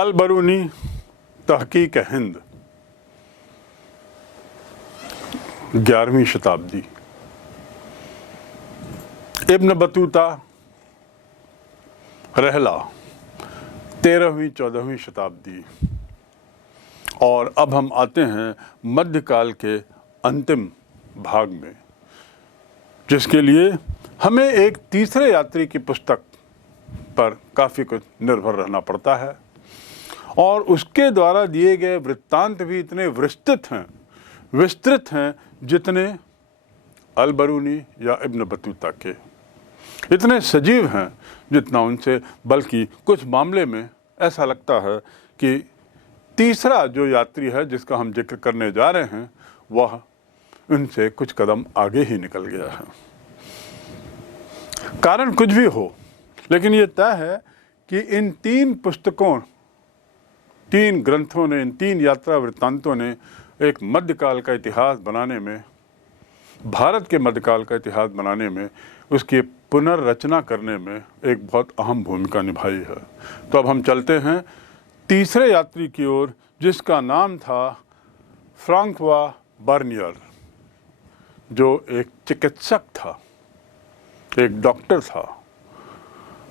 अल बरूनी तहकीक हिंद 11वीं शताब्दी, इब्न बतूता रहला 13वीं-14वीं शताब्दी। और अब हम आते हैं मध्यकाल के अंतिम भाग में, जिसके लिए हमें एक तीसरे यात्री की पुस्तक पर काफ़ी कुछ निर्भर रहना पड़ता है और उसके द्वारा दिए गए वृत्तांत भी इतने विस्तृत हैं जितने अल बरूनी या इब्न बतूता के, इतने सजीव हैं जितना उनसे। बल्कि कुछ मामले में ऐसा लगता है कि तीसरा जो यात्री है जिसका हम जिक्र करने जा रहे हैं वह उनसे कुछ कदम आगे ही निकल गया है। कारण कुछ भी हो, लेकिन ये तय है कि इन तीन पुस्तकों, तीन ग्रंथों ने, इन तीन यात्रा वृत्तांतों ने एक मध्यकाल का इतिहास बनाने में, भारत के मध्यकाल का इतिहास बनाने में, उसकी पुनर्रचना करने में एक बहुत अहम भूमिका निभाई है। तो अब हम चलते हैं तीसरे यात्री की ओर, जिसका नाम था फ्रांकवा बर्नियर, जो एक चिकित्सक था, एक डॉक्टर था।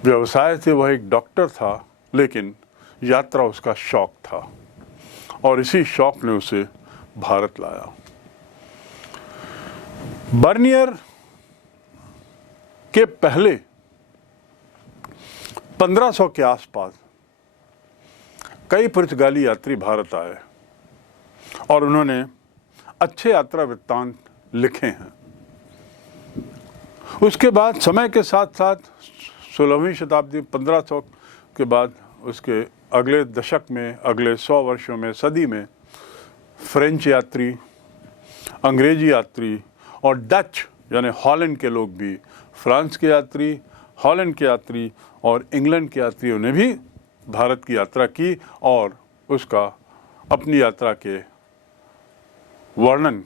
व्यवसाय से वह एक डॉक्टर था, लेकिन यात्रा उसका शौक था और इसी शौक ने उसे भारत लाया। बर्नियर के पहले 1500 के आसपास कई पुर्तगाली यात्री भारत आए और उन्होंने अच्छे यात्रा वृत्तांत लिखे हैं। उसके बाद समय के साथ साथ 16वीं शताब्दी, 1500 के बाद उसके अगले दशक में, अगले 100 वर्षों में, सदी में फ्रेंच यात्री, अंग्रेजी यात्री और डच यानी हॉलैंड के लोग भी, फ्रांस के यात्री, हॉलैंड के यात्री और इंग्लैंड के यात्रियों ने भी भारत की यात्रा की और उसका अपनी यात्रा के वर्णन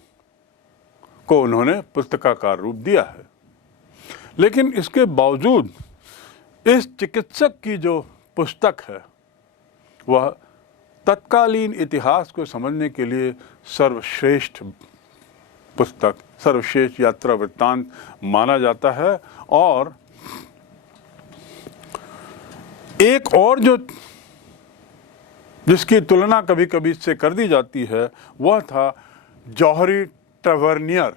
को उन्होंने पुस्तकाकार रूप दिया है। लेकिन इसके बावजूद इस चिकित्सक की जो पुस्तक है वह तत्कालीन इतिहास को समझने के लिए सर्वश्रेष्ठ पुस्तक, सर्वश्रेष्ठ यात्रा वृत्तांत माना जाता है। और एक और जो जिसकी तुलना कभी कभी इससे कर दी जाती है वह था जौहरी ट्रैवर्नियर।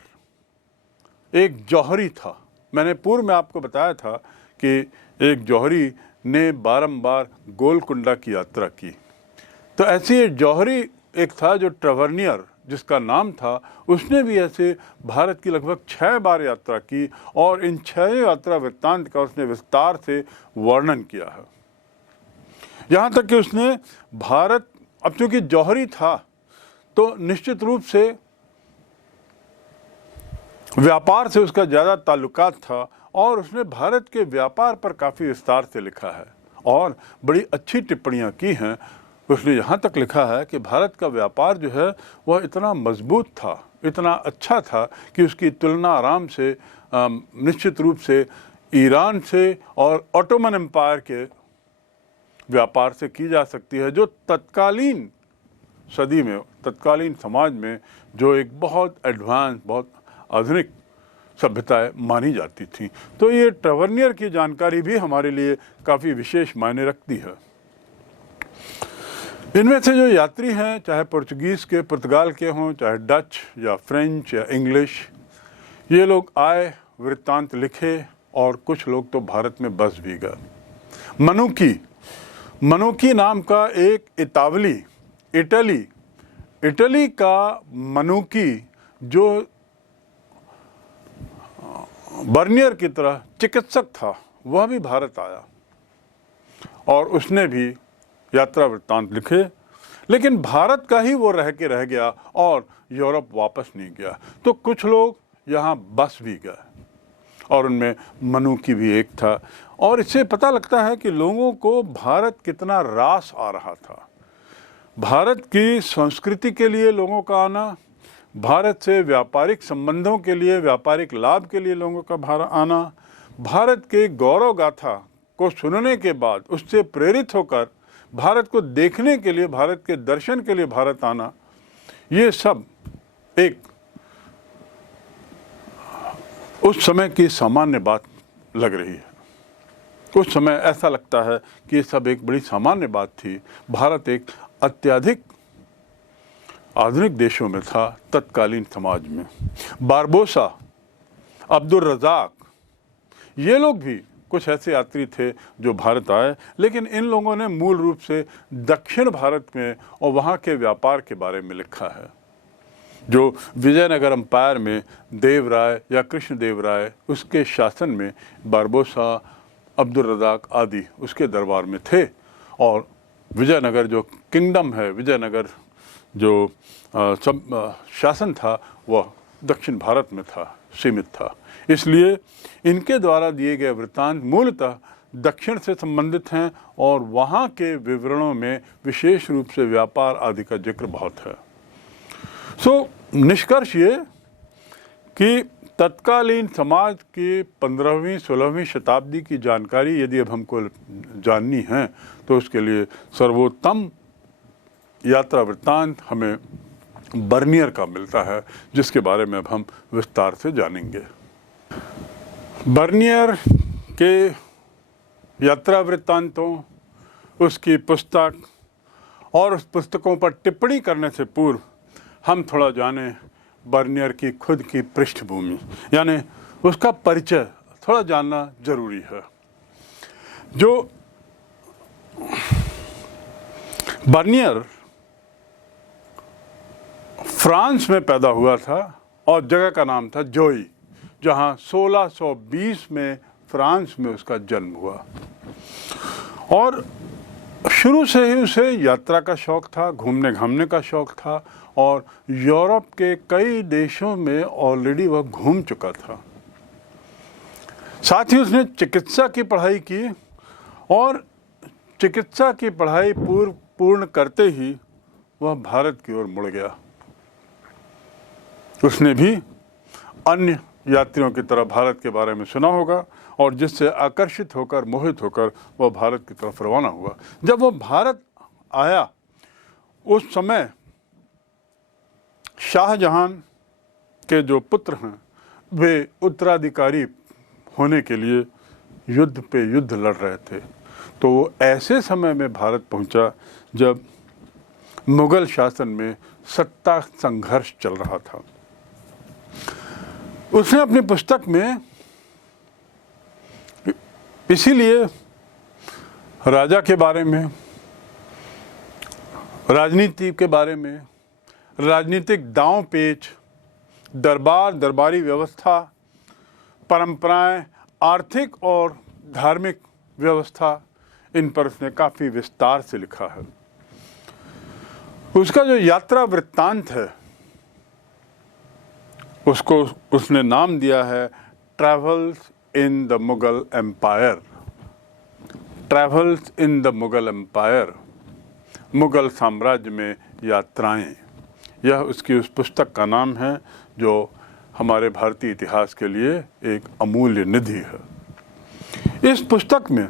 एक जौहरी था, मैंने पूर्व में आपको बताया था कि एक जौहरी ने बारंबार गोलकुंडा की यात्रा की। तो ऐसी एक जौहरी एक था जो ट्रैवर्नियर जिसका नाम था, उसने भी ऐसे भारत की लगभग 6 बार यात्रा की और इन 6 यात्रा वृत्तांत का उसने विस्तार से वर्णन किया है। यहाँ तक कि उसने भारत, अब चूंकि जौहरी था तो निश्चित रूप से व्यापार से उसका ज़्यादा ताल्लुकात था और उसने भारत के व्यापार पर काफ़ी विस्तार से लिखा है और बड़ी अच्छी टिप्पणियाँ की हैं। उसने यहाँ तक लिखा है कि भारत का व्यापार जो है वह इतना मजबूत था, इतना अच्छा था कि उसकी तुलना आराम से निश्चित रूप से ईरान से और ऑटोमन एम्पायर के व्यापार से की जा सकती है, जो तत्कालीन सदी में, तत्कालीन समाज में जो एक बहुत एडवांस, बहुत आधुनिक सभ्यताएं मानी जाती थी। तो ये ट्रैवर्नियर की जानकारी भी हमारे लिए काफ़ी विशेष मायने रखती है। इनमें से जो यात्री हैं, चाहे पुर्तगीज़ के, पुर्तगाल के हों, चाहे डच या फ्रेंच या इंग्लिश, ये लोग आए, वृत्तांत लिखे और कुछ लोग तो भारत में बस भी गए। मनुकी नाम का एक इतावली, इटली का मनुकी, जो बर्नियर की तरह चिकित्सक था, वह भी भारत आया और उसने भी यात्रा वृत्तांत लिखे। लेकिन भारत का ही वो रह गया और यूरोप वापस नहीं गया। तो कुछ लोग यहाँ बस भी गए और उनमें मनुकी भी एक था। और इससे पता लगता है कि लोगों को भारत कितना रास आ रहा था। भारत की संस्कृति के लिए लोगों का आना, भारत से व्यापारिक संबंधों के लिए, व्यापारिक लाभ के लिए लोगों का आना, भारत के गौरव गाथा को सुनने के बाद उससे प्रेरित होकर भारत को देखने के लिए, भारत के दर्शन के लिए भारत आना, ये सब एक उस समय की सामान्य बात लग रही है। उस समय ऐसा लगता है कि ये सब एक बड़ी सामान्य बात थी। भारत एक अत्यधिक आधुनिक देशों में था तत्कालीन समाज में। बारबोसा, अब्दुल रज़ाक, ये लोग भी कुछ ऐसे यात्री थे जो भारत आए, लेकिन इन लोगों ने मूल रूप से दक्षिण भारत में और वहाँ के व्यापार के बारे में लिखा है। जो विजयनगर एम्पायर में देवराय या कृष्णदेवराय, उसके शासन में बारबोसा, अब्दुल रज़ाक आदि उसके दरबार में थे। और विजयनगर जो किंगडम है, विजयनगर जो शासन था, वह दक्षिण भारत में था, सीमित था। इसलिए इनके द्वारा दिए गए वृत्तांत मूलतः दक्षिण से संबंधित हैं और वहाँ के विवरणों में विशेष रूप से व्यापार आदि का जिक्र बहुत है। निष्कर्ष ये कि तत्कालीन समाज की 15वीं-16वीं शताब्दी की जानकारी यदि अब हमको जाननी है तो उसके लिए सर्वोत्तम यात्रा वृत्तांत हमें बर्नियर का मिलता है, जिसके बारे में अब हम विस्तार से जानेंगे। बर्नियर के यात्रा वृत्तांतों, उसकी पुस्तक और उस पुस्तकों पर टिप्पणी करने से पूर्व हम थोड़ा जानें बर्नियर की खुद की पृष्ठभूमि, यानी उसका परिचय थोड़ा जानना जरूरी है। जो बर्नियर फ्रांस में पैदा हुआ था और जगह का नाम था जोई, जहां 1620 में फ्रांस में उसका जन्म हुआ। और शुरू से ही उसे यात्रा का शौक था, घूमने घामने का शौक था और यूरोप के कई देशों में ऑलरेडी वह घूम चुका था। साथ ही उसने चिकित्सा की पढ़ाई की और चिकित्सा की पढ़ाई पूर्ण करते ही वह भारत की ओर मुड़ गया। उसने भी अन्य यात्रियों की तरह भारत के बारे में सुना होगा और जिससे आकर्षित होकर, मोहित होकर वह भारत की तरफ रवाना हुआ। जब वह भारत आया उस समय शाहजहां के जो पुत्र हैं वे उत्तराधिकारी होने के लिए युद्ध पे युद्ध लड़ रहे थे। तो वो ऐसे समय में भारत पहुंचा जब मुगल शासन में सत्ता संघर्ष चल रहा था। उसने अपनी पुस्तक में इसीलिए राजा के बारे में, राजनीति के बारे में, राजनीतिक दांव पेच, दरबारी व्यवस्था, परंपराएं, आर्थिक और धार्मिक व्यवस्था, इन पर उसने काफ़ी विस्तार से लिखा है। उसका जो यात्रा वृत्तांत है उसको उसने नाम दिया है travels in the Mughal empire. Travels in the Mughal empire, Mughal साम्राज्य में यात्राएं, यह उसकी उस पुस्तक का नाम है जो हमारे भारतीय इतिहास के लिए एक अमूल्य निधि है। इस पुस्तक में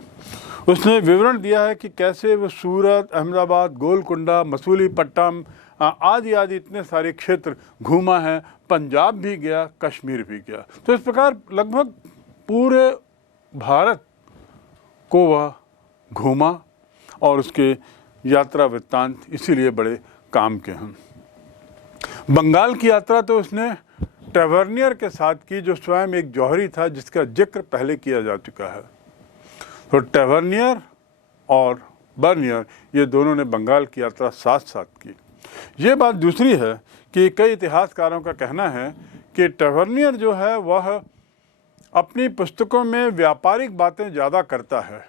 उसने विवरण दिया है कि कैसे वो सूरत, अहमदाबाद, गोलकुंडा, मसूलीपट्टनम आदि आदि इतने सारे क्षेत्र घूमा है, पंजाब भी गया, कश्मीर भी गया। तो इस प्रकार लगभग पूरे भारत को वह घूमा और उसके यात्रा वृत्तांत इसीलिए बड़े काम के हैं। बंगाल की यात्रा तो उसने टैवर्नियर के साथ की, जो स्वयं एक जौहरी था जिसका जिक्र पहले किया जा चुका है। तो टैवर्नियर और बर्नियर ये दोनों ने बंगाल की यात्रा साथ साथ की। ये बात दूसरी है कि कई इतिहासकारों का कहना है कि टैवर्नियर जो है वह अपनी पुस्तकों में व्यापारिक बातें ज़्यादा करता है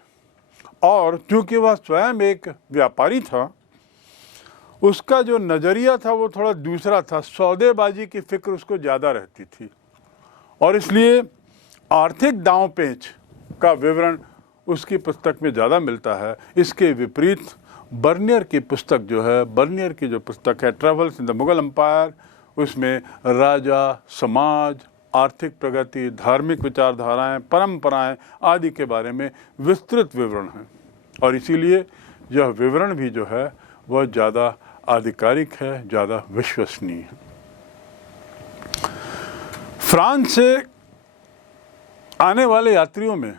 और चूँकि वह स्वयं एक व्यापारी था, उसका जो नज़रिया था वो थोड़ा दूसरा था, सौदेबाजी की फ़िक्र उसको ज़्यादा रहती थी और इसलिए आर्थिक दांव पेच का विवरण उसकी पुस्तक में ज़्यादा मिलता है। इसके विपरीत बर्नियर की पुस्तक जो है, बर्नियर की जो पुस्तक है travels in the Mughal empire, उसमें राजा, समाज, आर्थिक प्रगति, धार्मिक विचारधाराएं, परंपराएं आदि के बारे में विस्तृत विवरण हैं और इसीलिए यह विवरण भी जो है वह ज़्यादा आधिकारिक है, ज़्यादा विश्वसनीय है। फ्रांस से आने वाले यात्रियों में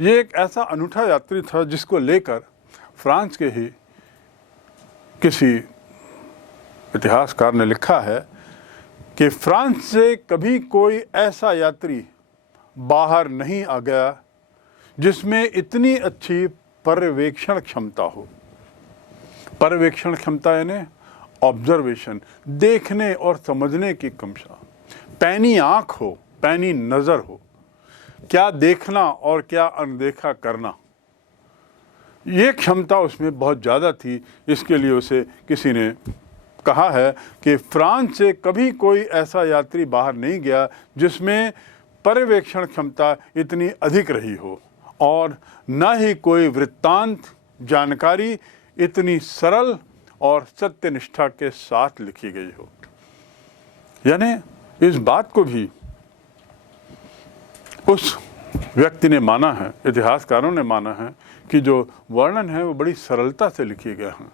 ये एक ऐसा अनूठा यात्री था जिसको लेकर फ्रांस के ही किसी इतिहासकार ने लिखा है कि फ्रांस से कभी कोई ऐसा यात्री बाहर नहीं आ गया जिसमें इतनी अच्छी पर्यवेक्षण क्षमता हो। पर्यवेक्षण क्षमता यानी ऑब्जर्वेशन, देखने और समझने की क्षमता, पैनी आँख हो, पैनी नज़र हो, क्या देखना और क्या अनदेखा करना, ये क्षमता उसमें बहुत ज़्यादा थी। इसके लिए उसे किसी ने कहा है कि फ्रांस से कभी कोई ऐसा यात्री बाहर नहीं गया जिसमें पर्यवेक्षण क्षमता इतनी अधिक रही हो और न ही कोई वृत्तांत जानकारी इतनी सरल और सत्यनिष्ठा के साथ लिखी गई हो। यानी इस बात को भी उस व्यक्ति ने माना है, इतिहासकारों ने माना है कि जो वर्णन है वो बड़ी सरलता से लिखे गए हैं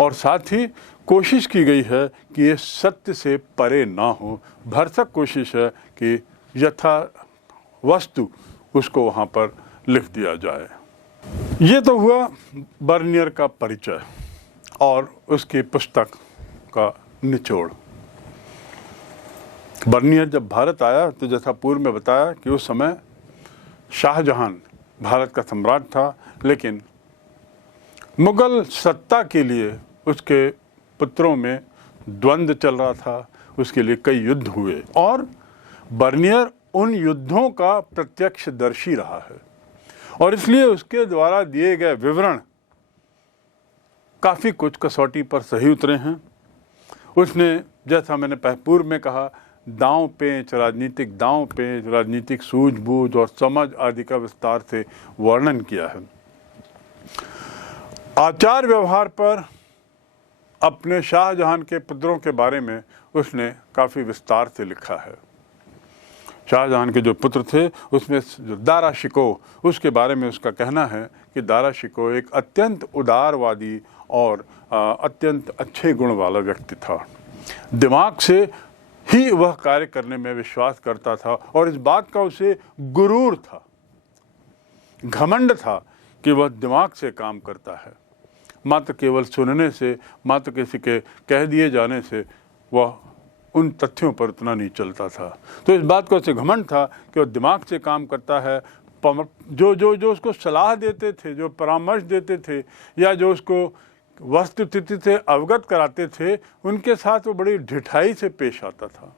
और साथ ही कोशिश की गई है कि ये सत्य से परे ना हो। भरसक कोशिश है कि यथा वस्तु उसको वहाँ पर लिख दिया जाए। ये तो हुआ बर्नियर का परिचय और उसकी पुस्तक का निचोड़। बर्नियर जब भारत आया तो जैसा पूर्व में बताया कि उस समय शाहजहां भारत का सम्राट था, लेकिन मुगल सत्ता के लिए उसके पुत्रों में द्वंद्व चल रहा था, उसके लिए कई युद्ध हुए और बर्नियर उन युद्धों का प्रत्यक्षदर्शी रहा है और इसलिए उसके द्वारा दिए गए विवरण काफ़ी कुछ कसौटी पर सही उतरे हैं। उसने, जैसा मैंने पूर्व में कहा, दांव पेंच, राजनीतिक दांव पेंच, राजनीतिक सूझबूझ और समझ आदि का विस्तार से वर्णन किया है। आचार व्यवहार पर अपने शाहजहां के पुत्रों के बारे में उसने काफ़ी विस्तार से लिखा है। शाहजहां के जो पुत्र थे उसमें जो दारा शिकोह, उसके बारे में उसका कहना है कि दारा शिकोह एक अत्यंत उदारवादी और अत्यंत अच्छे गुण वाला व्यक्ति था। दिमाग से ही वह कार्य करने में विश्वास करता था और इस बात का उसे गुरूर था, घमंड था कि वह दिमाग से काम करता है। मात्र केवल सुनने से, मात्र किसी के कह दिए जाने से वह उन तथ्यों पर उतना नहीं चलता था। तो इस बात का उसे घमंड था कि वह दिमाग से काम करता है। जो उसको सलाह देते थे, जो परामर्श देते थे या जो उसको वस्तुस्थिति से अवगत कराते थे, उनके साथ वो बड़ी ढिठाई से पेश आता था,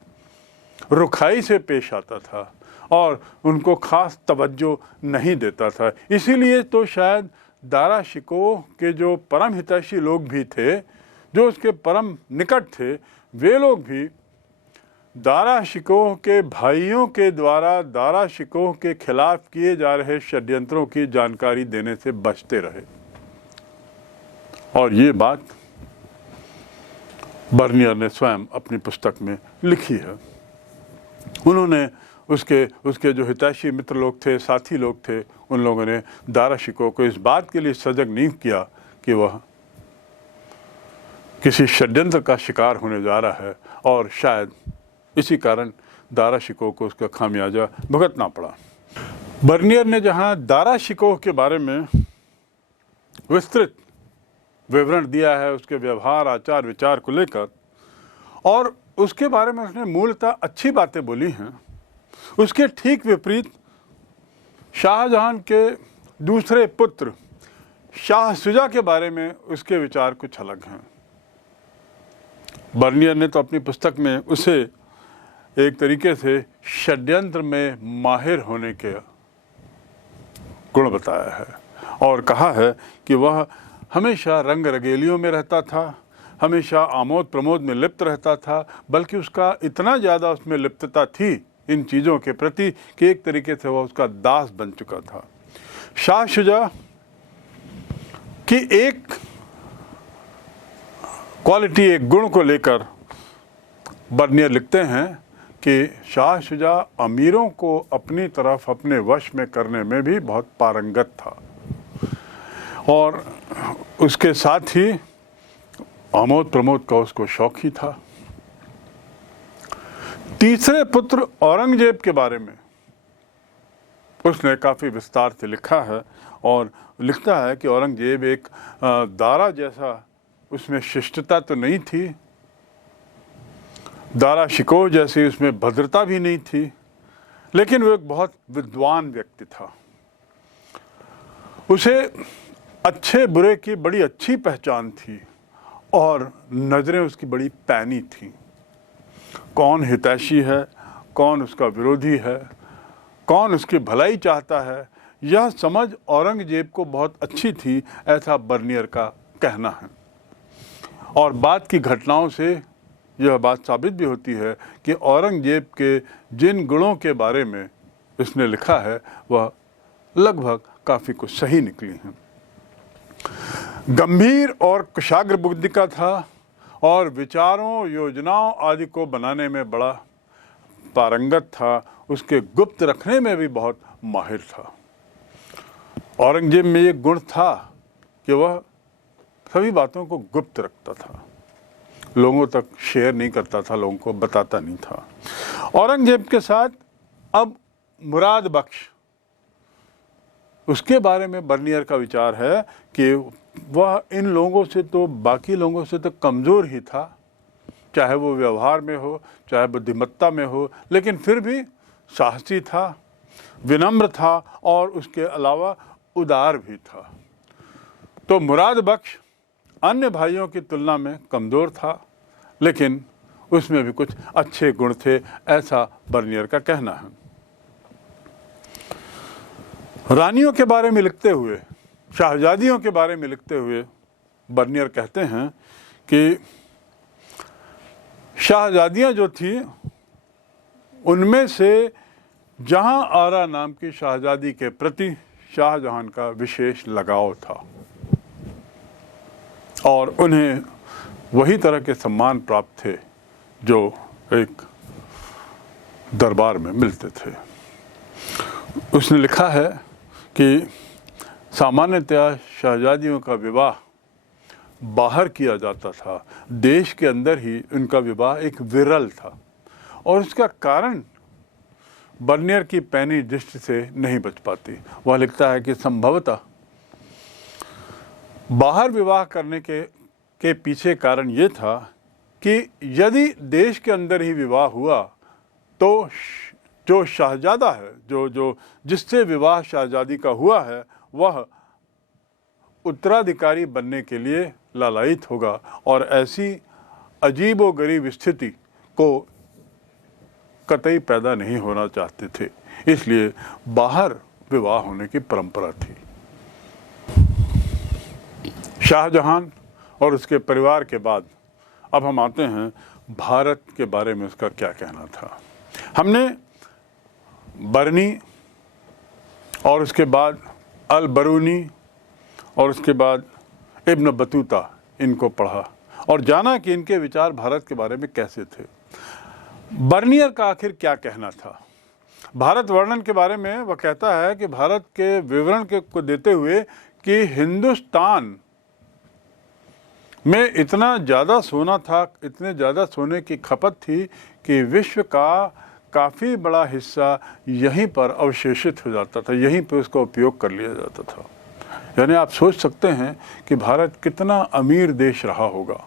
रुखाई से पेश आता था और उनको खास तवज्जो नहीं देता था। इसीलिए तो शायद दारा शिकोह के जो परम हितैषी लोग भी थे, जो उसके परम निकट थे, वे लोग भी दारा शिकोह के भाइयों के द्वारा दारा शिकोह के खिलाफ किए जा रहे षड्यंत्रों की जानकारी देने से बचते रहे। और ये बात बर्नियर ने स्वयं अपनी पुस्तक में लिखी है। उन्होंने उसके जो हितैषी मित्र लोग थे, साथी लोग थे, उन लोगों ने दारा शिकोह को इस बात के लिए सजग नहीं किया कि वह किसी षड्यंत्र का शिकार होने जा रहा है और शायद इसी कारण दारा शिकोह को उसका खामियाजा भुगतना पड़ा। बर्नियर ने जहां दारा शिकोह के बारे में विस्तृत विवरण दिया है उसके व्यवहार, आचार विचार को लेकर, और उसके बारे में उसने मूलतः अच्छी बातें बोली हैं, उसके ठीक विपरीत शाहजहां के दूसरे पुत्र शाह शुजा के बारे में उसके विचार कुछ अलग हैं। बर्नियर ने तो अपनी पुस्तक में उसे एक तरीके से षड्यंत्र में माहिर होने के गुण बताया है और कहा है कि वह हमेशा रंग रंगेलियों में रहता था, हमेशा आमोद प्रमोद में लिप्त रहता था, बल्कि उसका इतना ज़्यादा उसमें लिप्तता थी इन चीज़ों के प्रति कि एक तरीके से वह उसका दास बन चुका था। शाह शुजा की एक क्वालिटी, एक गुण को लेकर बर्नियर लिखते हैं कि शाह शुजा अमीरों को अपनी तरफ, अपने वश में करने में भी बहुत पारंगत था और उसके साथ ही आमोद प्रमोद का उसको शौक ही था। तीसरे पुत्र औरंगजेब के बारे में उसने काफ़ी विस्तार से लिखा है और लिखता है कि औरंगजेब एक दारा जैसा, उसमें शिष्टता तो नहीं थी, दारा शिकोह जैसी उसमें भद्रता भी नहीं थी, लेकिन वो एक बहुत विद्वान व्यक्ति था। उसे अच्छे बुरे की बड़ी अच्छी पहचान थी और नज़रें उसकी बड़ी पैनी थीं। कौन हितैषी है, कौन उसका विरोधी है, कौन उसकी भलाई चाहता है, यह समझ औरंगजेब को बहुत अच्छी थी, ऐसा बर्नियर का कहना है। और बाद की घटनाओं से यह बात साबित भी होती है कि औरंगजेब के जिन गुणों के बारे में इसने लिखा है वह लगभग काफ़ी कुछ सही निकली हैं। गंभीर और कुशाग्र बुद्धि का था और विचारों, योजनाओं आदि को बनाने में बड़ा पारंगत था। उसके गुप्त रखने में भी बहुत माहिर था। औरंगजेब में एक गुण था कि वह सभी बातों को गुप्त रखता था, लोगों तक शेयर नहीं करता था, लोगों को बताता नहीं था। औरंगजेब के साथ अब मुराद बख्श, उसके बारे में बर्नियर का विचार है कि वह इन लोगों से तो, बाकी लोगों से तो कमज़ोर ही था, चाहे वो व्यवहार में हो, चाहे बुद्धिमत्ता में हो, लेकिन फिर भी साहसी था, विनम्र था और उसके अलावा उदार भी था। तो मुराद बख्श अन्य भाइयों की तुलना में कमज़ोर था, लेकिन उसमें भी कुछ अच्छे गुण थे, ऐसा बर्नियर का कहना है। रानियों के बारे में लिखते हुए, शहजादियों के बारे में लिखते हुए बर्नियर कहते हैं कि शहजादियाँ जो थी उनमें से जहां आरा नाम की शहजादी के प्रति शाहजहां का विशेष लगाव था और उन्हें वही तरह के सम्मान प्राप्त थे जो एक दरबार में मिलते थे। उसने लिखा है कि सामान्यतया शहजादियों का विवाह बाहर किया जाता था, देश के अंदर ही उनका विवाह एक विरल था और उसका कारण बर्नियर की पैनी दृष्टि से नहीं बच पाती। वह लिखता है कि संभवतः बाहर विवाह करने के पीछे कारण ये था कि यदि देश के अंदर ही विवाह हुआ तो जो शहजादा है, जो जिससे विवाह शहजादी का हुआ है, वह उत्तराधिकारी बनने के लिए लालायित होगा और ऐसी अजीबोगरीब स्थिति को कतई पैदा नहीं होना चाहते थे, इसलिए बाहर विवाह होने की परंपरा थी। शाहजहां और उसके परिवार के बाद अब हम आते हैं भारत के बारे में उसका क्या कहना था। हमने बरनी और उसके बाद अल बरूनी और उसके बाद इब्न बतूता इनको पढ़ा और जाना कि इनके विचार भारत के बारे में कैसे थे। बर्नियर का आखिर क्या कहना था भारत वर्णन के बारे में? वह कहता है कि भारत के विवरण को देते हुए कि हिंदुस्तान में इतना ज़्यादा सोना था, इतने ज़्यादा सोने की खपत थी कि विश्व का काफ़ी बड़ा हिस्सा यहीं पर अवशेषित हो जाता था, यहीं पर उसका उपयोग कर लिया जाता था। यानी आप सोच सकते हैं कि भारत कितना अमीर देश रहा होगा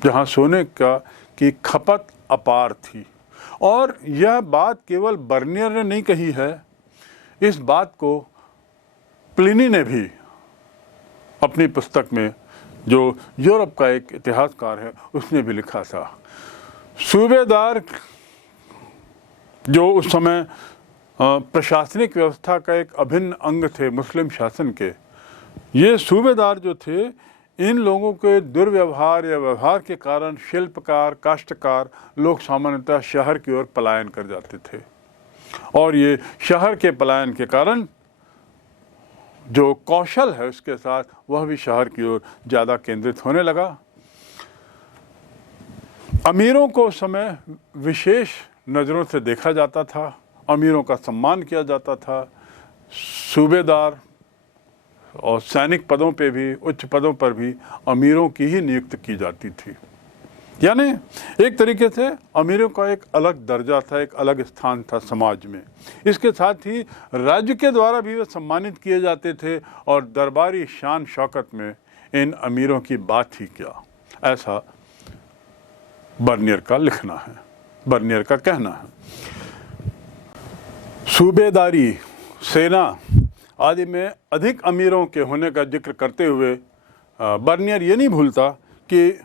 जहाँ सोने की खपत अपार थी। और यह बात केवल बर्नियर ने नहीं कही है, इस बात को प्लिनी ने भी अपनी पुस्तक में, जो यूरोप का एक इतिहासकार है, उसने भी लिखा था। सूबेदार जो उस समय प्रशासनिक व्यवस्था का एक अभिन्न अंग थे मुस्लिम शासन के, ये सूबेदार जो थे, इन लोगों के दुर्व्यवहार या व्यवहार के कारण शिल्पकार, काश्तकार लोग सामान्यतः शहर की ओर पलायन कर जाते थे और ये शहर के पलायन के कारण जो कौशल है उसके साथ वह भी शहर की ओर ज़्यादा केंद्रित होने लगा। अमीरों को उस समय विशेष नज़रों से देखा जाता था, अमीरों का सम्मान किया जाता था। सूबेदार और सैनिक पदों पे भी, उच्च पदों पर भी अमीरों की ही नियुक्ति की जाती थी। यानी एक तरीके से अमीरों का एक अलग दर्जा था, एक अलग स्थान था समाज में। इसके साथ ही राज्य के द्वारा भी वे सम्मानित किए जाते थे और दरबारी शान शौकत में इन अमीरों की बात ही क्या, ऐसा बर्नियर का लिखना है, बर्नियर का कहना है। सूबेदारी, सेना आदि में अधिक अमीरों के होने का जिक्र करते हुए बर्नियर ये नहीं भूलता कि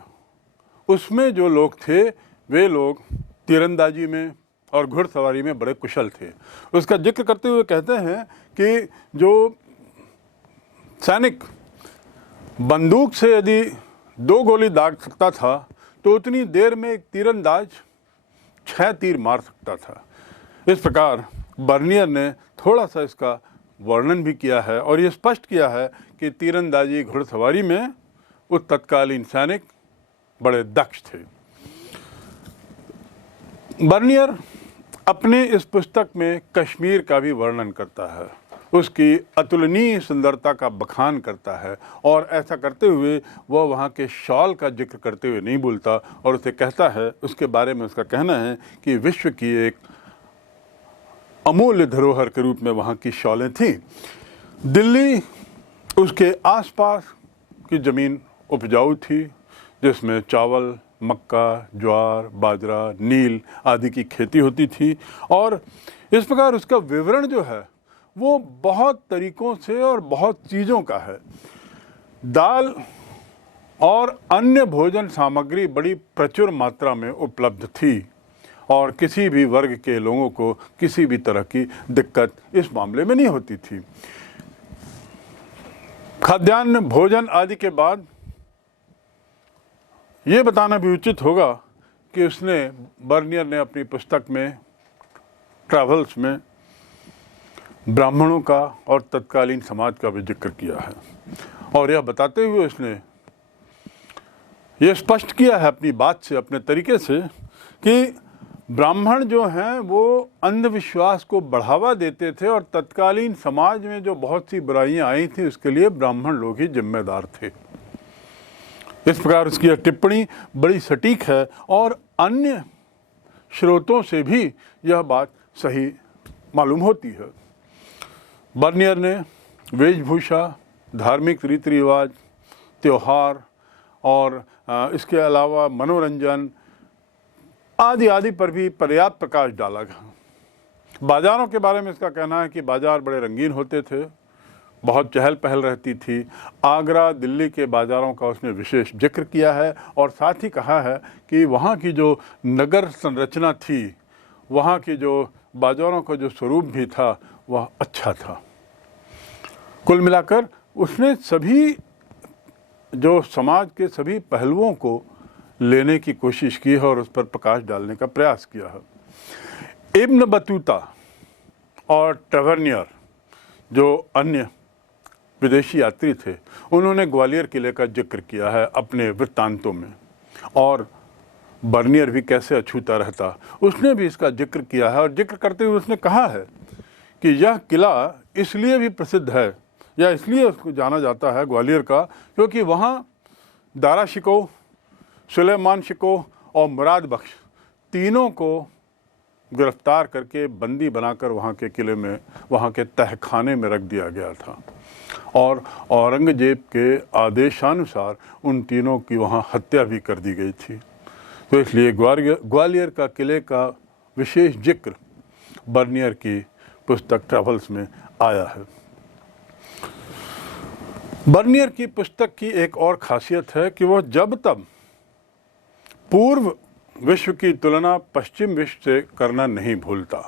उसमें जो लोग थे वे लोग तीरंदाजी में और घुड़सवारी में बड़े कुशल थे। उसका जिक्र करते हुए कहते हैं कि जो सैनिक बंदूक से यदि 2 गोली दाग सकता था तो उतनी देर में एक तीरंदाज 6 तीर मार सकता था। इस प्रकार बर्नियर ने थोड़ा सा इसका वर्णन भी किया है और ये स्पष्ट किया है कि तीरंदाजी, घुड़सवारी में उस तत्कालीन सैनिक बड़े दक्ष थे। बर्नियर अपने इस पुस्तक में कश्मीर का भी वर्णन करता है, उसकी अतुलनीय सुंदरता का बखान करता है और ऐसा करते हुए वह वहाँ के शॉल का जिक्र करते हुए नहीं भूलता और उसे कहता है, उसके बारे में उसका कहना है कि विश्व की एक अमूल्य धरोहर के रूप में वहाँ की शॉलें थीं। दिल्ली, उसके आसपास की ज़मीन उपजाऊ थी जिसमें चावल, मक्का, ज्वार, बाजरा, नील आदि की खेती होती थी और इस प्रकार उसका विवरण जो है वो बहुत तरीकों से और बहुत चीज़ों का है। दाल और अन्य भोजन सामग्री बड़ी प्रचुर मात्रा में उपलब्ध थी और किसी भी वर्ग के लोगों को किसी भी तरह की दिक्कत इस मामले में नहीं होती थी। खाद्यान्न, भोजन आदि के बाद ये बताना भी उचित होगा कि बर्नियर ने अपनी पुस्तक में, ट्रैवल्स में, ब्राह्मणों का और तत्कालीन समाज का भी जिक्र किया है और यह बताते हुए उसने ये स्पष्ट किया है अपनी बात से, अपने तरीके से, कि ब्राह्मण जो हैं वो अंधविश्वास को बढ़ावा देते थे और तत्कालीन समाज में जो बहुत सी बुराइयां आई थी उसके लिए ब्राह्मण लोग ही जिम्मेदार थे। इस प्रकार उसकी यह टिप्पणी बड़ी सटीक है और अन्य स्रोतों से भी यह बात सही मालूम होती है। बर्नियर ने वेशभूषा, धार्मिक रीति रिवाज, त्योहार और इसके अलावा मनोरंजन आदि आदि पर भी पर्याप्त प्रकाश डाला गया। बाज़ारों के बारे में इसका कहना है कि बाज़ार बड़े रंगीन होते थे, बहुत चहल पहल रहती थी। आगरा, दिल्ली के बाज़ारों का उसने विशेष जिक्र किया है और साथ ही कहा है कि वहाँ की जो नगर संरचना थी, वहाँ की जो बाज़ारों का जो स्वरूप भी था वह अच्छा था। कुल मिलाकर उसने सभी जो समाज के सभी पहलुओं को लेने की कोशिश की है और उस पर प्रकाश डालने का प्रयास किया है। इब्न बतूता और टवर्नियर जो अन्य विदेशी यात्री थे, उन्होंने ग्वालियर किले का जिक्र किया है अपने वृत्तांतों में और बर्नियर भी कैसे अछूता रहता, उसने भी इसका जिक्र किया है और जिक्र करते हुए उसने कहा है कि यह किला इसलिए भी प्रसिद्ध है या इसलिए उसको जाना जाता है ग्वालियर का, क्योंकि वहाँ दारा शिकोह, सुलेमान शिकोह और मुराद बख्श तीनों को गिरफ्तार करके बंदी बनाकर वहाँ के किले में, वहाँ के तहखाने में रख दिया गया था और औरंगजेब के आदेशानुसार उन तीनों की वहाँ हत्या भी कर दी गई थी। तो इसलिए ग्वालियर का किले का विशेष जिक्र बर्नियर की पुस्तक ट्रैवल्स में आया है। बर्नियर की पुस्तक की एक और खासियत है कि वह जब तब पूर्व विश्व की तुलना पश्चिम विश्व से करना नहीं भूलता।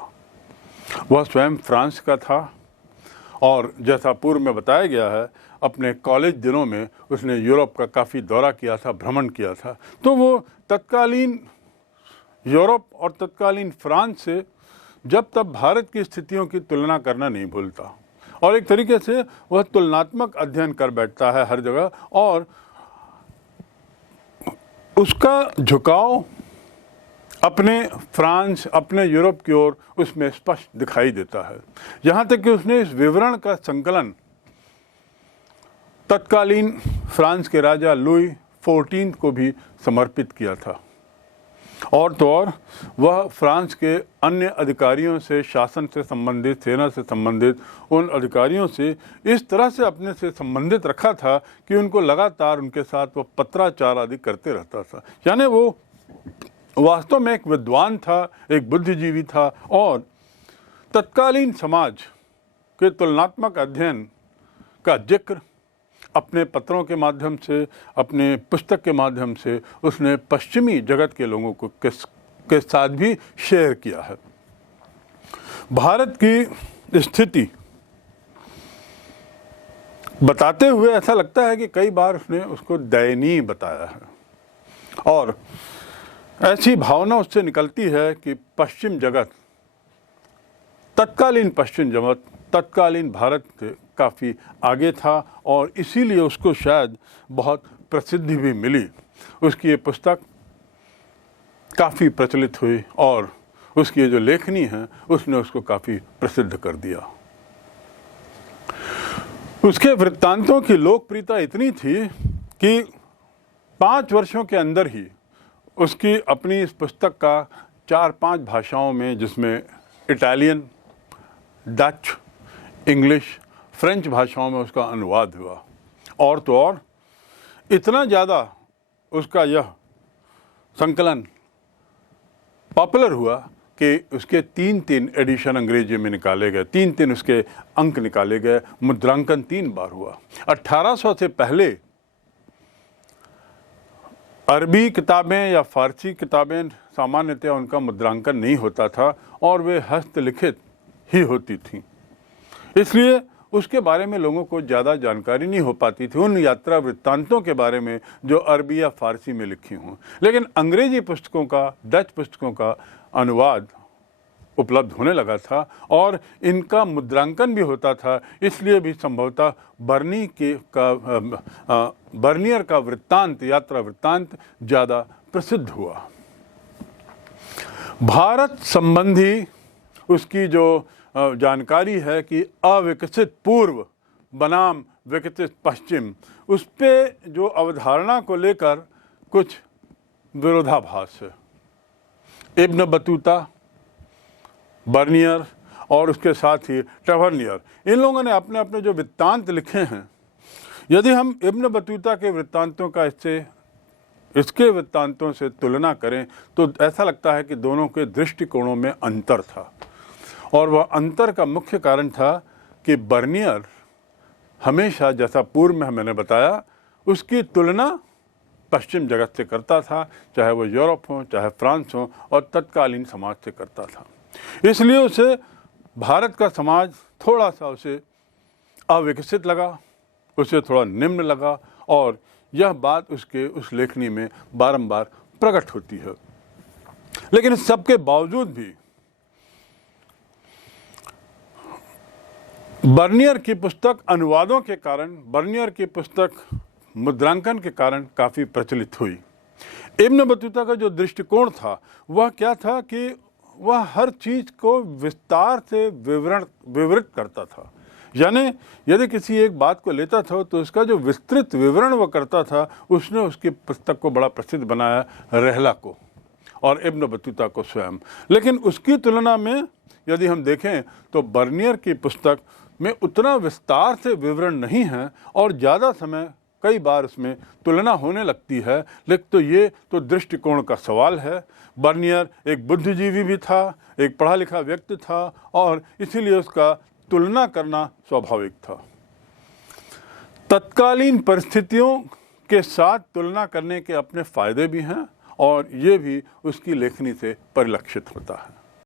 वह स्वयं फ्रांस का था और जैसा पूर्व में बताया गया है, अपने कॉलेज दिनों में उसने यूरोप का काफ़ी दौरा किया था, भ्रमण किया था। तो वो तत्कालीन यूरोप और तत्कालीन फ्रांस से जब तब भारत की स्थितियों की तुलना करना नहीं भूलता और एक तरीके से वह तुलनात्मक अध्ययन कर बैठता है हर जगह और उसका झुकाव अपने फ्रांस, अपने यूरोप की ओर उसमें स्पष्ट दिखाई देता है। यहाँ तक कि उसने इस विवरण का संकलन तत्कालीन फ्रांस के राजा लुई 14 को भी समर्पित किया था। और तो और वह फ्रांस के अन्य अधिकारियों से, शासन से संबंधित, सेना से संबंधित उन अधिकारियों से इस तरह से अपने से संबंधित रखा था कि उनको लगातार उनके साथ वो पत्राचार आदि करते रहता था। यानी वो वास्तव में एक विद्वान था, एक बुद्धिजीवी था और तत्कालीन समाज के तुलनात्मक अध्ययन का जिक्र अपने पत्रों के माध्यम से, अपने पुस्तक के माध्यम से उसने पश्चिमी जगत के लोगों को के साथ भी शेयर किया है। भारत की स्थिति बताते हुए ऐसा लगता है कि कई बार उसने उसको दयनीय बताया है और ऐसी भावना उससे निकलती है कि पश्चिम जगत, तत्कालीन पश्चिम जगत तत्कालीन भारत से काफ़ी आगे था और इसीलिए उसको शायद बहुत प्रसिद्धि भी मिली। उसकी ये पुस्तक काफ़ी प्रचलित हुई और उसकी ये जो लेखनी है उसने उसको काफ़ी प्रसिद्ध कर दिया। उसके वृत्तांतों की लोकप्रियता इतनी थी कि 5 वर्षों के अंदर ही उसकी अपनी इस पुस्तक का 4-5 भाषाओं में, जिसमें इटालियन, डच, इंग्लिश, फ्रेंच भाषाओं में उसका अनुवाद हुआ। और तो और इतना ज़्यादा उसका यह संकलन पॉपुलर हुआ कि उसके 3 एडिशन अंग्रेजी में निकाले गए, 3 उसके अंक निकाले गए, मुद्रांकन 3 बार हुआ। 1800 से पहले अरबी किताबें या फारसी किताबें सामान्यतः उनका मुद्रांकन नहीं होता था और वे हस्तलिखित ही होती थीं, इसलिए उसके बारे में लोगों को ज़्यादा जानकारी नहीं हो पाती थी उन यात्रा वृत्तांतों के बारे में जो अरबी या फारसी में लिखी हों। लेकिन अंग्रेजी पुस्तकों का, डच पुस्तकों का अनुवाद उपलब्ध होने लगा था और इनका मुद्रांकन भी होता था, इसलिए भी संभवतः बर्नियर का वृत्तांत, यात्रा वृत्तांत ज़्यादा प्रसिद्ध हुआ। भारत संबंधी उसकी जो जानकारी है कि अविकसित पूर्व बनाम विकसित पश्चिम, उस पे जो अवधारणा को लेकर कुछ विरोधाभास है। इब्न बतूता, बर्नियर और उसके साथ ही टवर्नियर, इन लोगों ने अपने अपने जो वृत्तांत लिखे हैं, यदि हम इब्न बतूता के वृत्तांतों का इसके वृत्तांतों से तुलना करें तो ऐसा लगता है कि दोनों के दृष्टिकोणों में अंतर था। और वह अंतर का मुख्य कारण था कि बर्नियर हमेशा, जैसा पूर्व में मैंने बताया, उसकी तुलना पश्चिम जगत से करता था, चाहे वो यूरोप हो, चाहे फ्रांस हो, और तत्कालीन समाज से करता था। इसलिए उसे भारत का समाज थोड़ा सा उसे अविकसित लगा, उसे थोड़ा निम्न लगा और यह बात उसके उस लेखनी में बारंबार प्रकट होती है। लेकिन इस सब के बावजूद भी बर्नियर की पुस्तक अनुवादों के कारण, बर्नियर की पुस्तक मुद्रांकन के कारण काफ़ी प्रचलित हुई। इब्न बतूता का जो दृष्टिकोण था वह क्या था कि वह हर चीज़ को विस्तार से विवृत करता था। यानी यदि किसी एक बात को लेता था तो उसका जो विस्तृत विवरण वह करता था, उसने उसकी पुस्तक को बड़ा प्रसिद्ध बनाया, रहला को और इब्न बतूता को स्वयं। लेकिन उसकी तुलना में यदि हम देखें तो बर्नियर की पुस्तक में उतना विस्तार से विवरण नहीं है और ज़्यादा समय कई बार उसमें तुलना होने लगती है। लेकिन तो ये तो दृष्टिकोण का सवाल है। बर्नियर एक बुद्धिजीवी भी था, एक पढ़ा लिखा व्यक्ति था और इसीलिए उसका तुलना करना स्वाभाविक था। तत्कालीन परिस्थितियों के साथ तुलना करने के अपने फ़ायदे भी हैं और ये भी उसकी लेखनी से परिलक्षित होता है।